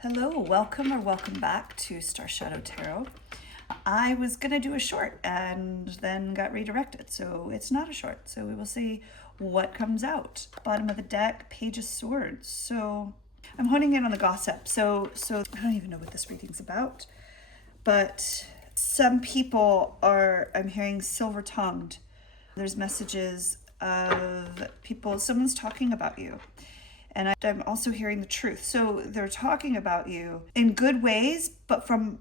Hello, welcome or welcome back to Starshadow Tarot. I was going to do a short and then got redirected, so it's not a short. So we will see what comes out. Bottom of the deck, Page of Swords. So I'm honing in on the gossip. So I don't even know what this reading's about, but some people are, I'm hearing silver-tongued. There's messages of people, someone's talking about you. And I'm also hearing the truth. So they're talking about you in good ways, but from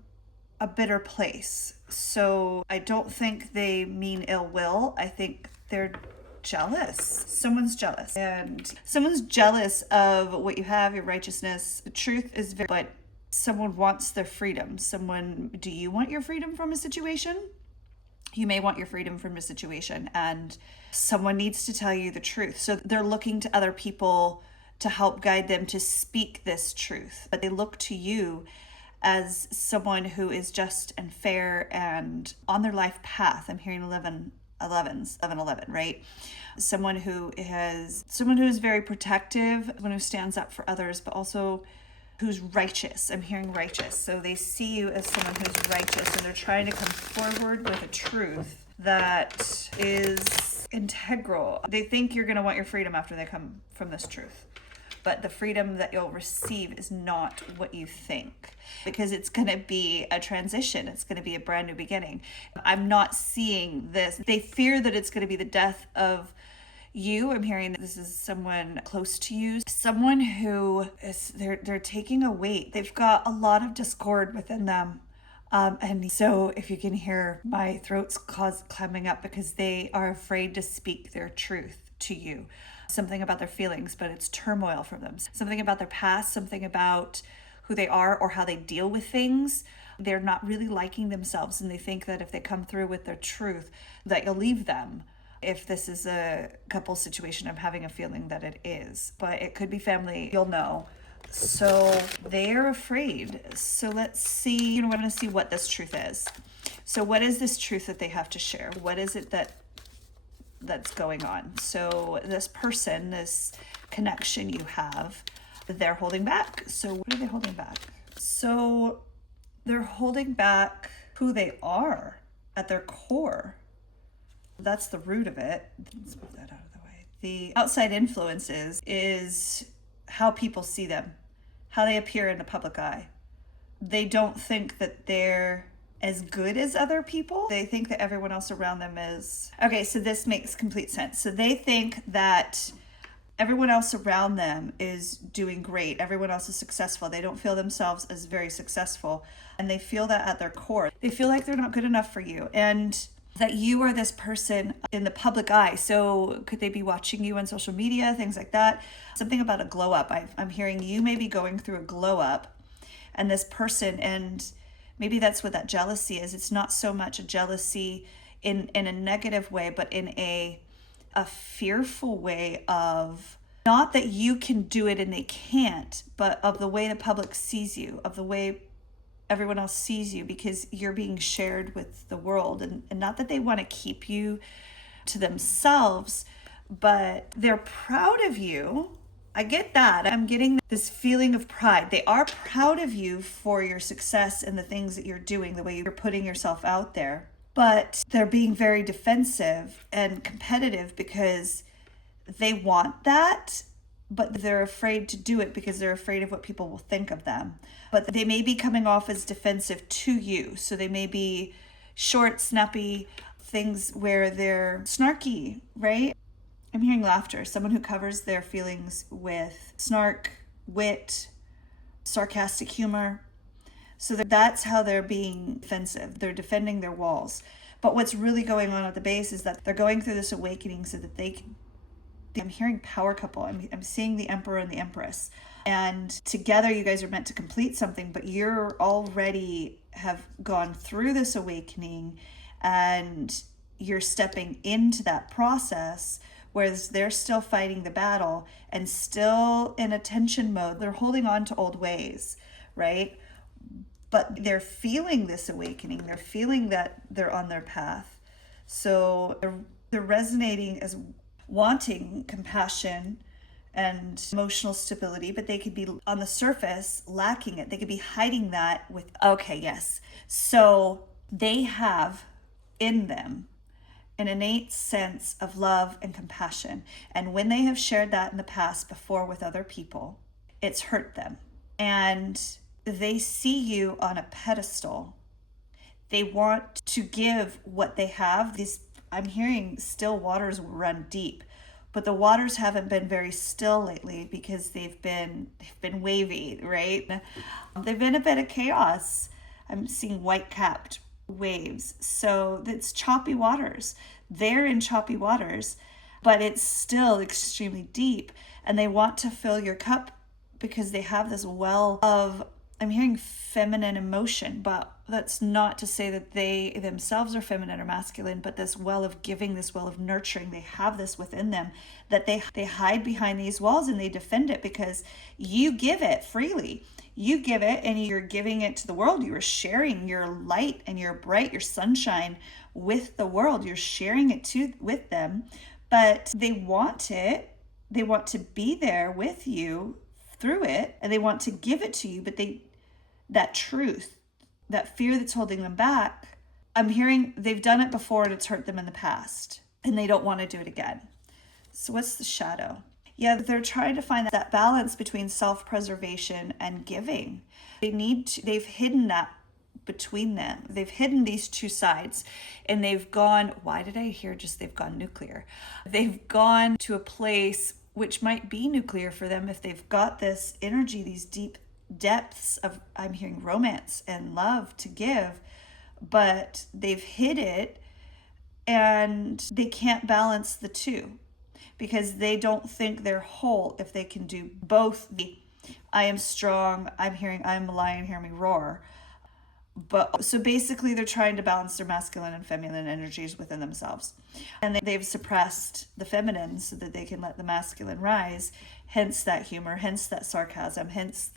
a bitter place. So I don't think they mean ill will. I think they're jealous. Someone's jealous. And someone's jealous of what you have, your righteousness. The truth is but someone wants their freedom. Do you want your freedom from a situation? You may want your freedom from a situation, and someone needs to tell you the truth. So they're looking to other people to help guide them to speak this truth. But they look to you as someone who is just and fair and on their life path. I'm hearing 11, right? Someone who is very protective, someone who stands up for others, but also who's righteous. I'm hearing righteous. So they see you as someone who's righteous, and they're trying to come forward with a truth that is integral. They think you're going to want your freedom after they come from this truth. But the freedom that you'll receive is not what you think, because it's going to be a transition. It's going to be a brand new beginning. I'm not seeing this. They fear that it's going to be the death of you. I'm hearing that this is someone close to you, someone who is, they're taking a weight. They've got a lot of discord within them. And so if you can hear my throat's climbing up, because they are afraid to speak their truth to you. Something about their feelings, but it's turmoil from them. Something about their past, something about who they are or how they deal with things. They're not really liking themselves, and they think that if they come through with their truth, that you'll leave them. If this is a couple situation, I'm having a feeling that it is, but it could be family, you'll know. So they're afraid. So let's see, we're going to see what this truth is. So what is this truth that they have to share? What is it that's going on? So this person, this connection you have, they're holding back. So what are they holding back? So they're holding back who they are at their core. That's the root of it. Let's move that out of the way. The outside influences is how people see them, how they appear in the public eye. They don't think that they're as good as other people. They think that everyone else around them is. Okay, so this makes complete sense. So they think that everyone else around them is doing great. Everyone else is successful. They don't feel themselves as very successful. And they feel that at their core. They feel like they're not good enough for you. And that you are this person in the public eye. So could they be watching you on social media, things like that? Something about a glow up. I'm hearing you may be going through a glow up, and this person, and maybe that's what that jealousy is. It's not so much a jealousy in a negative way, but in a fearful way of not that you can do it and they can't, but of the way the public sees you, of the way everyone else sees you, because you're being shared with the world. And not that they want to keep you to themselves, but they're proud of you. I get that. I'm getting this feeling of pride. They are proud of you for your success and the things that you're doing, the way you're putting yourself out there. But they're being very defensive and competitive because they want that, but they're afraid to do it because they're afraid of what people will think of them. But they may be coming off as defensive to you. So they may be short, snappy things where they're snarky, right? I'm hearing laughter. Someone who covers their feelings with snark, wit, sarcastic humor. So that's how they're being defensive. They're defending their walls. But what's really going on at the base is that they're going through this awakening so that they can. I'm hearing power couple. I'm seeing the Emperor and the Empress. And together you guys are meant to complete something, but you're already have gone through this awakening and you're stepping into that process, whereas they're still fighting the battle and still in a tension mode. They're holding on to old ways, right? But they're feeling this awakening. They're feeling that they're on their path. So they're resonating as wanting compassion and emotional stability, but they could be on the surface lacking it. They could be hiding that with, okay, yes. So they have in them an innate sense of love and compassion. And when they have shared that in the past before with other people, it's hurt them. And they see you on a pedestal. They want to give what they have. I'm hearing still waters run deep, but the waters haven't been very still lately because they've been wavy, right? They've been a bit of chaos. I'm seeing white-capped waves. So it's choppy waters. They're in choppy waters, but it's still extremely deep. And they want to fill your cup because they have this well of, I'm hearing feminine emotion, but that's not to say that they themselves are feminine or masculine, but this well of giving, this well of nurturing, they have this within them that they hide behind these walls and they defend it because you give it freely. You give it and you're giving it to the world. You are sharing your light and your bright, your sunshine with the world. You're sharing it with them, but they want it. They want to be there with you through it and they want to give it to you, but that truth, that fear that's holding them back, I'm hearing they've done it before and it's hurt them in the past and they don't want to do it again. So what's the shadow? Yeah, they're trying to find that balance between self-preservation and giving. They've hidden that between them. They've hidden these two sides and they've gone, why did I hear they've gone nuclear? They've gone to a place which might be nuclear for them if they've got this energy, these deep depths of, I'm hearing romance and love to give, but they've hid it and they can't balance the two because they don't think they're whole if they can do both. I am strong, I'm hearing I'm a lion, hear me roar. But so basically they're trying to balance their masculine and feminine energies within themselves. And they've suppressed the feminine so that they can let the masculine rise, hence that humor, hence that sarcasm, hence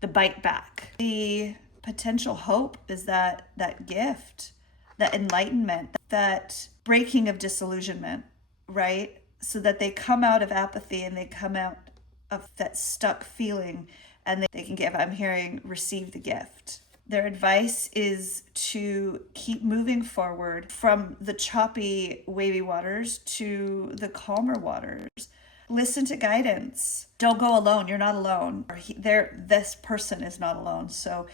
the bite back. The potential hope is that gift, that enlightenment, that breaking of disillusionment, right? So that they come out of apathy and they come out of that stuck feeling and they can give, I'm hearing, receive the gift. Their advice is to keep moving forward from the choppy, wavy waters to the calmer waters. Listen to guidance. Don't go alone. You're not alone. This person is not alone. So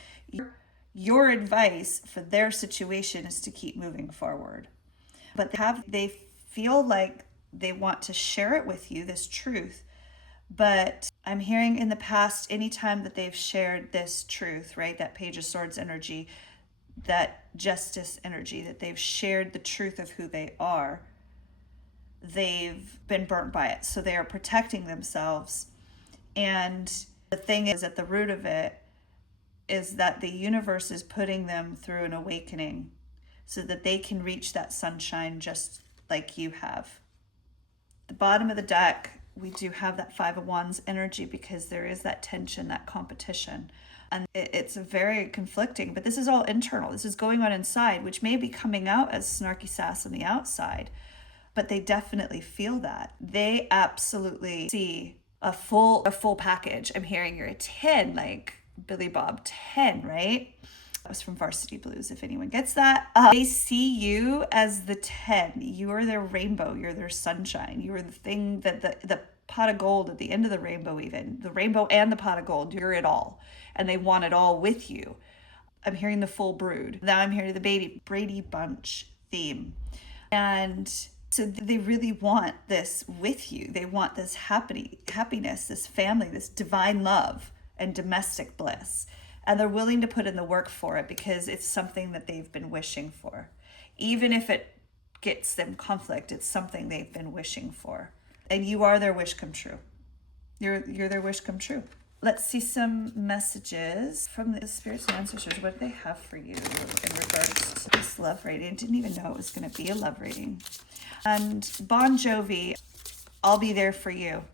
your advice for their situation is to keep moving forward. But they feel like they want to share it with you, this truth. But I'm hearing in the past, anytime that they've shared this truth, right, that Page of Swords energy, that justice energy, that they've shared the truth of who they are, they've been burnt by it. So they are protecting themselves. And the thing is, at the root of it, is that the universe is putting them through an awakening so that they can reach that sunshine just like you have. The bottom of the deck, we do have that Five of Wands energy because there is that tension, that competition. And it's very conflicting, but this is all internal. This is going on inside, which may be coming out as snarky sass on the outside, but they definitely feel that. They absolutely see a full package. I'm hearing you're a 10, like Billy Bob 10, right? That was from Varsity Blues, if anyone gets that. They see you as the 10. You are their rainbow. You're their sunshine. You are the thing that the pot of gold at the end of the rainbow, even. The rainbow and the pot of gold. You're it all. And they want it all with you. I'm hearing the full brood. Now I'm hearing the Brady Bunch theme. And so they really want this with you. They want this happiness, this family, this divine love and domestic bliss. And they're willing to put in the work for it because it's something that they've been wishing for. Even if it gets them conflict, it's something they've been wishing for. And you are their wish come true. You're their wish come true. Let's see some messages from the spirits and ancestors. What do they have for you in regards to this love reading? I didn't even know it was going to be a love reading. And Bon Jovi, I'll Be There For You.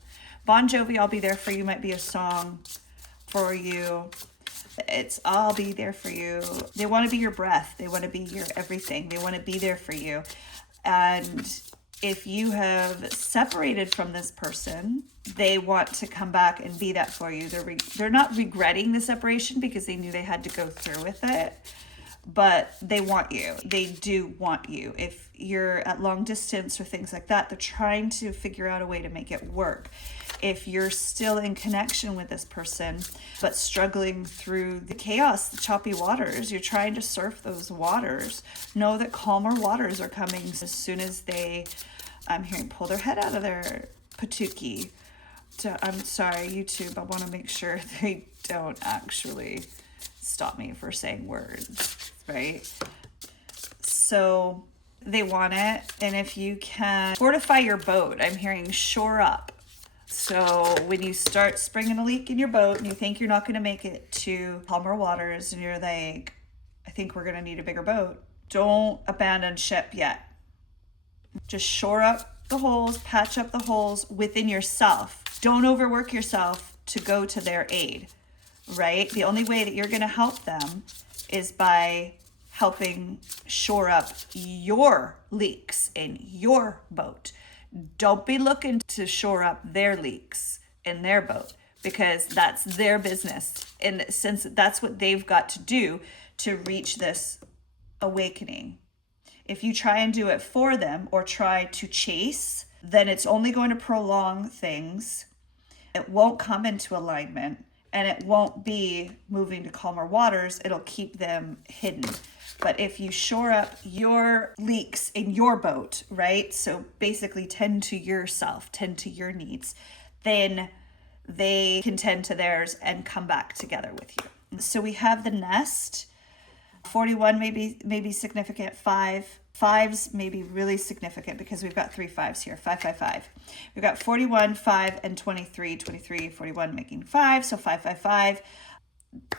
Bon Jovi, I'll Be There For You might be a song for you. It's I'll be there for you. They want to be your breath. They want to be your everything. They want to be there for you. And If you have separated from this person, they want to come back and be that for you. They're not regretting the separation because they knew they had to go through with it, but they want you. They do want you. If you're at long distance or things like that, they're trying to figure out a way to make it work. If you're still in connection with this person, but struggling through the chaos, the choppy waters, you're trying to surf those waters, know that calmer waters are coming as soon as they, I'm hearing, pull their head out of their patookie. I'm sorry, YouTube, I want to make sure they don't actually stop me for saying words, right? So they want it. And if you can fortify your boat, I'm hearing shore up. So when you start springing a leak in your boat and you think you're not going to make it to calmer waters and you're like, I think we're going to need a bigger boat, don't abandon ship yet. Just shore up the holes, patch up the holes within yourself. Don't overwork yourself to go to their aid, right? The only way that you're going to help them is by helping shore up your leaks in your boat. Don't be looking to shore up their leaks in their boat because that's their business. And since that's what they've got to do to reach this awakening. If you try and do it for them or try to chase, then it's only going to prolong things. It won't come into alignment and it won't be moving to calmer waters. It'll keep them hidden. But if you shore up your leaks in your boat, right? So basically tend to yourself, tend to your needs, then they can tend to theirs and come back together with you. So we have the nest. 41 maybe significant. Fives may be really significant because we've got 3 5s here. 5 5 5. We've got 41, 5, and 23. 23, 41 making 5. So 5 5 5.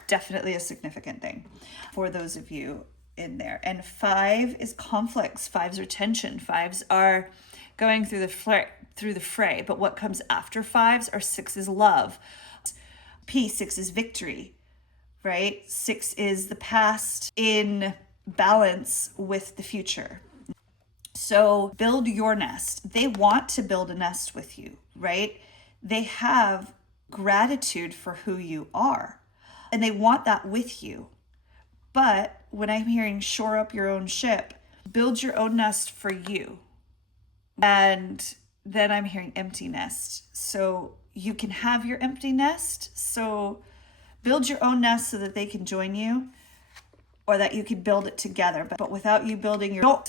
Definitely a significant thing for those of you in there. And 5 is conflicts. 5s are tension. 5s are going through the fray. But what comes after 5s are 6 is love. Peace. 6 is victory. Right? 6 is the past in balance with the future. So build your nest. They want to build a nest with you, right? They have gratitude for who you are and they want that with you. But when I'm hearing shore up your own ship, build your own nest for you. And then I'm hearing empty nest. So you can have your empty nest. So build your own nest so that they can join you or that you can build it together, but without you building your own.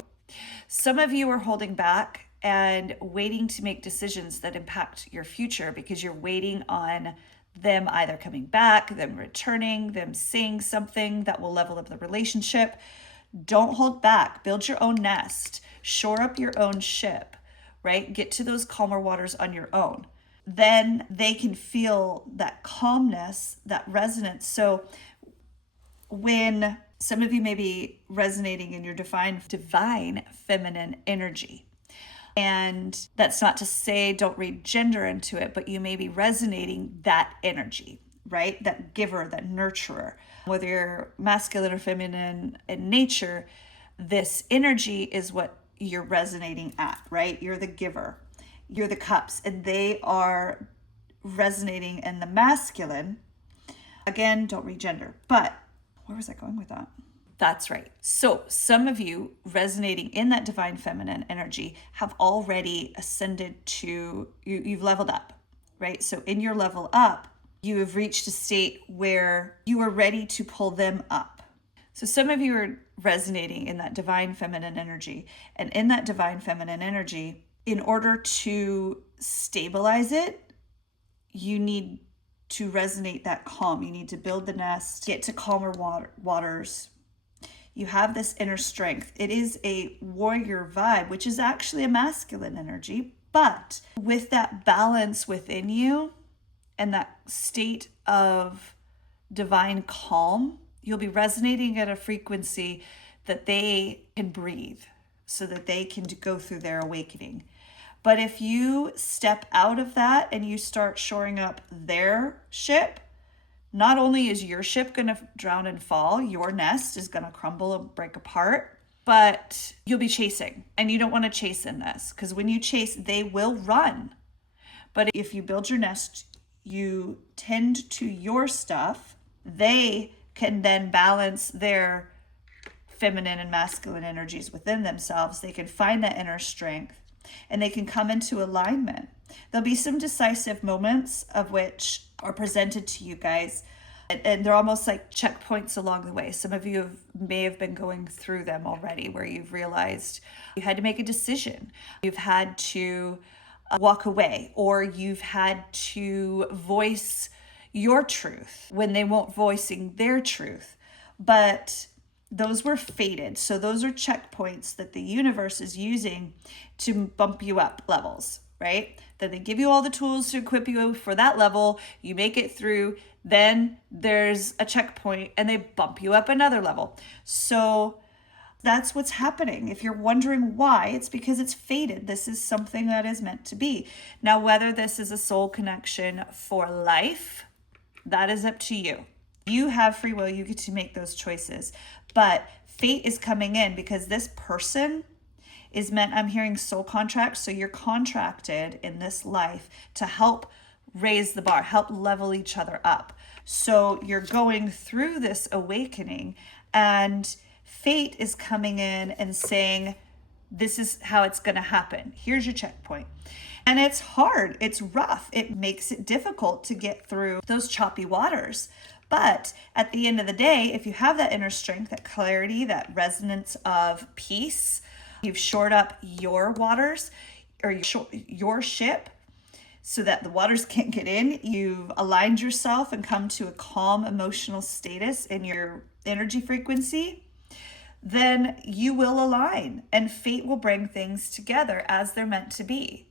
Some of you are holding back and waiting to make decisions that impact your future because you're waiting on them either coming back, them returning, them saying something that will level up the relationship. Don't hold back. Build your own nest. Shore up your own ship, right? Get to those calmer waters on your own. Then they can feel that calmness, that resonance. So when some of you may be resonating in your divine feminine energy, and that's not to say don't read gender into it, but you may be resonating that energy, right? That giver, that nurturer. Whether you're masculine or feminine in nature, this energy is what you're resonating at, right? You're the giver. You're the cups, and they are resonating in the masculine. Again, don't read gender. But where was I going with that? That's right. So some of you resonating in that divine feminine energy have already ascended to, you've leveled up, right? So in your level up, you have reached a state where you are ready to pull them up. So some of you are resonating in that divine feminine energy. And in that divine feminine energy, in order to stabilize it, you need to resonate that calm. You need to build the nest, get to calmer waters. You have this inner strength. It is a warrior vibe, which is actually a masculine energy, but with that balance within you and that state of divine calm, you'll be resonating at a frequency that they can breathe so that they can go through their awakening. But if you step out of that and you start shoring up their ship, not only is your ship going to drown and fall, your nest is going to crumble and break apart. but you'll be chasing, and you don't want to chase in this, because when you chase, they will run. But if you build your nest, you tend to your stuff, they can then balance their feminine and masculine energies within themselves. They can find that inner strength, and they can come into alignment. There'll be some decisive moments of which are presented to you guys, and they're almost like checkpoints along the way. Some of you may have been going through them already, where you've realized you had to make a decision. You've had to walk away, or you've had to voice your truth when they won't voicing their truth. But those were fated. So those are checkpoints that the universe is using to bump you up levels, right? Then they give you all the tools to equip you for that level. You make it through. Then there's a checkpoint and they bump you up another level. So that's what's happening. If you're wondering why, it's because it's fated. This is something that is meant to be. Now, whether this is a soul connection for life, that is up to you. You have free will. You get to make those choices. But fate is coming in because this person is meant, I'm hearing soul contract. So you're contracted in this life to help raise the bar, help level each other up. So you're going through this awakening, and fate is coming in and saying, this is how it's going to happen. Here's your checkpoint. And it's hard. It's rough. It makes it difficult to get through those choppy waters. But at the end of the day, if you have that inner strength, that clarity, that resonance of peace, you've shored up your waters, or your ship, so that the waters can't get in. You've aligned yourself and come to a calm emotional status in your energy frequency. Then you will align, and fate will bring things together as they're meant to be.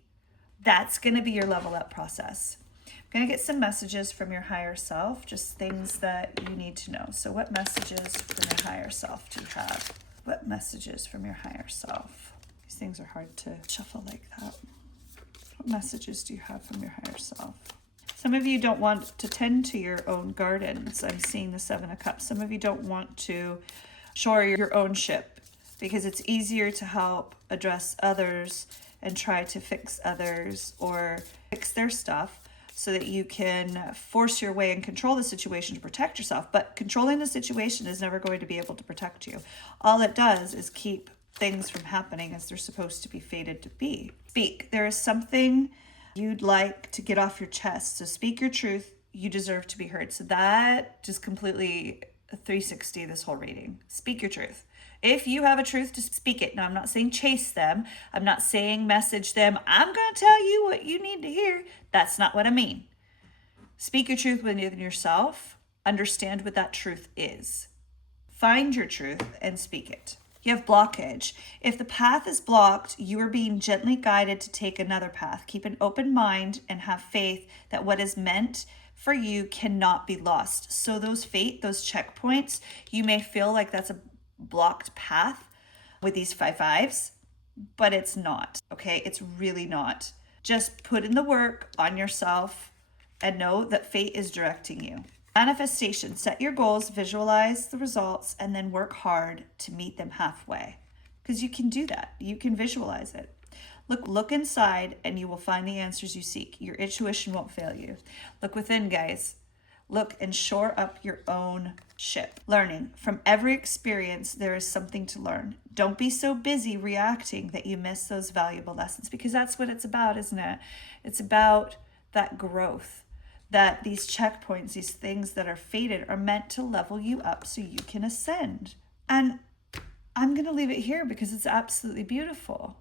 That's going to be your level up process. I'm going to get some messages from your higher self, just things that you need to know. So what messages from your higher self do you have? What messages from your higher self? These things are hard to shuffle like that. What messages do you have from your higher self? Some of you don't want to tend to your own gardens. I'm seeing the Seven of Cups. Some of you don't want to shore your own ship because it's easier to help address others and try to fix others or fix their stuff so that you can force your way and control the situation to protect yourself. But controlling the situation is never going to be able to protect you. All it does is keep things from happening as they're supposed to be fated to be. Speak. There is something you'd like to get off your chest. So speak your truth. You deserve to be heard. So that just completely 360 this whole reading. Speak your truth. If you have a truth, to speak it. Now, I'm not saying chase them. I'm not saying message them. I'm going to tell you what you need to hear. That's not what I mean. Speak your truth within yourself. Understand what that truth is. Find your truth and speak it. You have blockage. If the path is blocked, you are being gently guided to take another path. Keep an open mind and have faith that what is meant for you cannot be lost. So those checkpoints, you may feel like that's a blocked path with these 5/5s, but it's not, okay? It's really not. Just put in the work on yourself and know that fate is directing you. Manifestation, set your goals, visualize the results, and then work hard to meet them halfway, because you can do that. You can visualize it. Look inside and you will find the answers you seek. Your intuition won't fail you. Look within, guys. Look and shore up your own ship. Learning. From every experience, there is something to learn. Don't be so busy reacting that you miss those valuable lessons, because that's what it's about, isn't it? It's about that growth, that these checkpoints, these things that are fated, are meant to level you up so you can ascend. And I'm going to leave it here because it's absolutely beautiful.